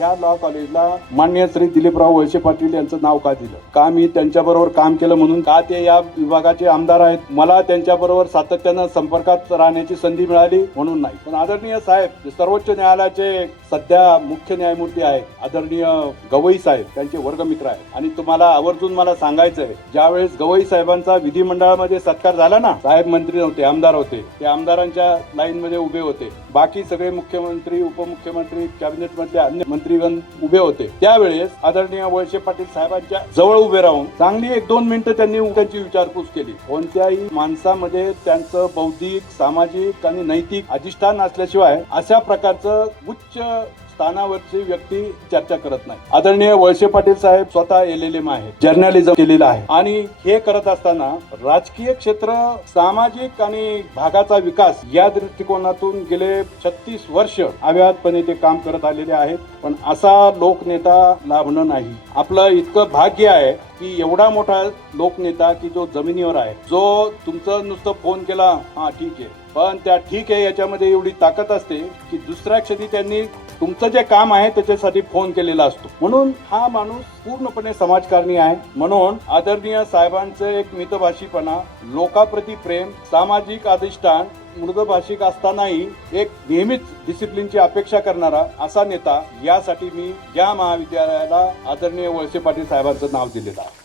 ह्या लॉ कॉलेजला मान्य श्री दिलीपराव वळसे पाटील यांचं नाव का दिलं? का मी त्यांच्याबरोबर काम केलं म्हणून? का ते या विभागाचे आमदार आहेत? मला त्यांच्याबरोबर सातत्यानं संपर्कात राहण्याची संधी मिळाली म्हणून नाही. पण आदरणीय साहेब सर्वोच्च न्यायालयाचे सध्या मुख्य न्यायमूर्ती आहेत आदरणीय गवई साहेब त्यांचे वर्गमित्र आहेत. आणि तुम्हाला आवर्जून मला सांगायचं आहे ज्यावेळेस गवई साहेबांचा विधिमंडळामध्ये सत्कार झाला ना साहेब मंत्री नव्हते आमदार होते. ते आमदारांच्या लाईन मध्ये उभे होते. बाकी सगळे मुख्यमंत्री उपमुख्यमंत्री कॅबिनेट मधले अन्य मंत्रीगण उभे होते. त्यावेळेस आदरणीय वळसे पाटील साहेबांच्या जवळ उभे राहून चांगली एक दोन मिनिटं त्यांनी त्यांची विचारपूस केली. कोणत्याही माणसामध्ये त्यांचं बौद्धिक सामाजिक आणि नैतिक अधिष्ठान असल्याशिवाय अशा प्रकारचं उच्च स्थानावरची व्यक्ती चर्चा करत नाही. आदरणीय वळसे पाटील साहेब स्वतः एलएलएम आहे जर्नलिझम केलेलं आहे. आणि हे करत असताना राजकीय क्षेत्र सामाजिक आणि भागाचा विकास या दृष्टिकोनातून गेले छत्तीस वर्ष अव्याहतपणे ते काम करत आलेले आहेत. पण असा लोकनेता लाभणं नाही. आपलं इतकं भाग्य आहे की एवढा मोठा लोकनेता की जो जमिनीवर आहे. जो तुमचं नुसतं फोन केला हा ठीक आहे. पण त्या ठीक आहे याच्यामध्ये एवढी ताकद असते की दुसऱ्या क्षणी त्यांनी तुमचं जे काम आहे त्याच्यासाठी फोन केलेला असतो. म्हणून हा माणूस पूर्णपणे समाजकारणी आहे. म्हणून आदरणीय साहेबांचं एक मितभाषीपणा लोकाप्रती प्रेम सामाजिक अधिष्ठान मृदभाषिक असतानाही एक नेहमीच डिसिप्लिनची अपेक्षा करणारा असा नेता यासाठी मी या महाविद्यालयाला आदरणीय वळसे पाटील साहेबांचं नाव दिलेलं आहे.